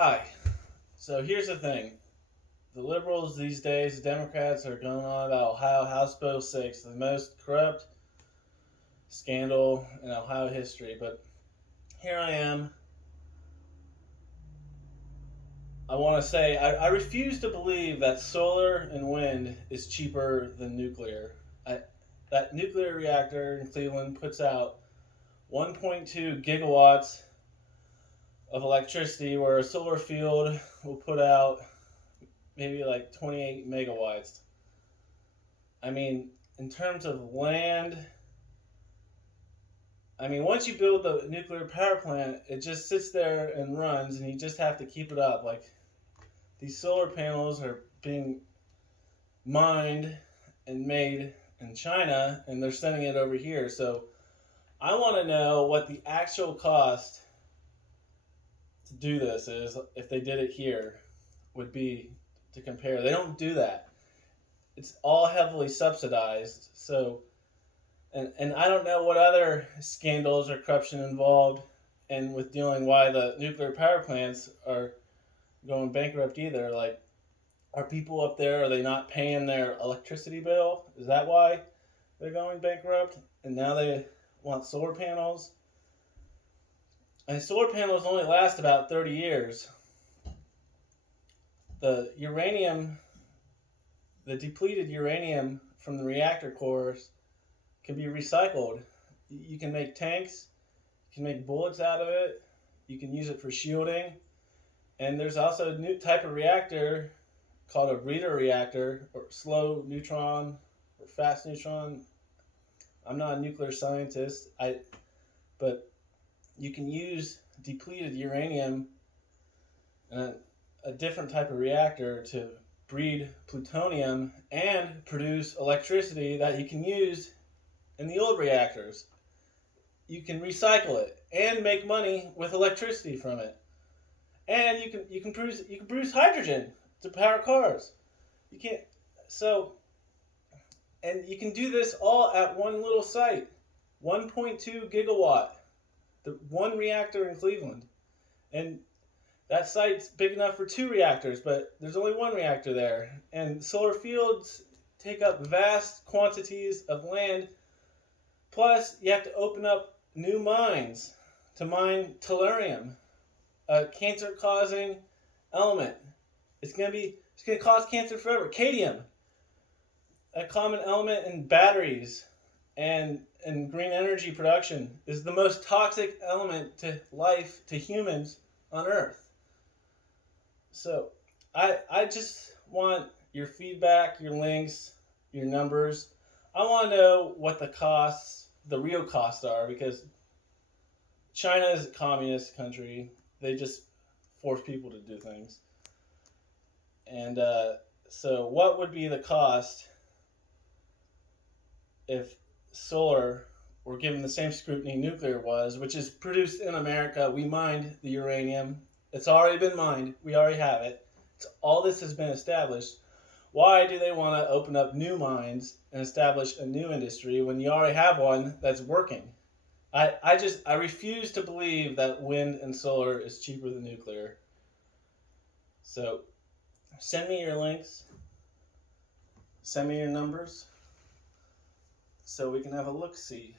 Hi. So here's the thing. The liberals these days, the Democrats, are going on about Ohio House Bill 6, the most corrupt scandal in Ohio history. But here I am. I want to say I refuse to believe that solar and wind is cheaper than nuclear. That nuclear reactor in Cleveland puts out 1.2 gigawatts of electricity, where a solar field will put out maybe like 28 megawatts. I mean, in terms of land, once you build the nuclear power plant, it just sits there and runs, and you just have to keep it up. Like, these solar panels are being mined and made in China, and they're sending it over here. So I want to know what the actual cost to do this is if they did it here, would be to compare. They don't do that. It's all heavily subsidized. So, and I don't know what other scandals or corruption involved and with dealing why the nuclear power plants are going bankrupt either. Like, are people up there, are they not paying their electricity bill? Is that why they're going bankrupt? And now they want solar panels? And solar panels only last about 30 years. The uranium, the depleted uranium from the reactor cores can be recycled. You can make tanks, you can make bullets out of it, you can use it for shielding. And there's also a new type of reactor called a breeder reactor, or slow neutron, or fast neutron. I'm not a nuclear scientist, but you can use depleted uranium and a different type of reactor to breed plutonium and produce electricity that you can use in the old reactors. You can recycle it and make money with electricity from it. And you can produce hydrogen to power cars. You can't so and you can do this all at one little site. 1.2 gigawatt. The one reactor in Cleveland. And that site's big enough for two reactors, but there's only one reactor there. And solar fields take up vast quantities of land. Plus, you have to open up new mines to mine tellurium, a cancer-causing element. It's gonna cause cancer forever. Cadmium, a common element in batteries and green energy production, is the most toxic element to life, to humans on Earth. So I just want your feedback, your links, your numbers. I want to know what the real costs are, because China is a communist country. They just force people to do things. And so what would be the cost if solar were given the same scrutiny nuclear was, which is produced in America? We mined the uranium. It's already been mined. We already have it. All this has been established. Why do they want to open up new mines and establish a new industry when you already have one that's working? I refuse to believe that wind and solar is cheaper than nuclear. So send me your links. Send me your numbers so we can have a look-see.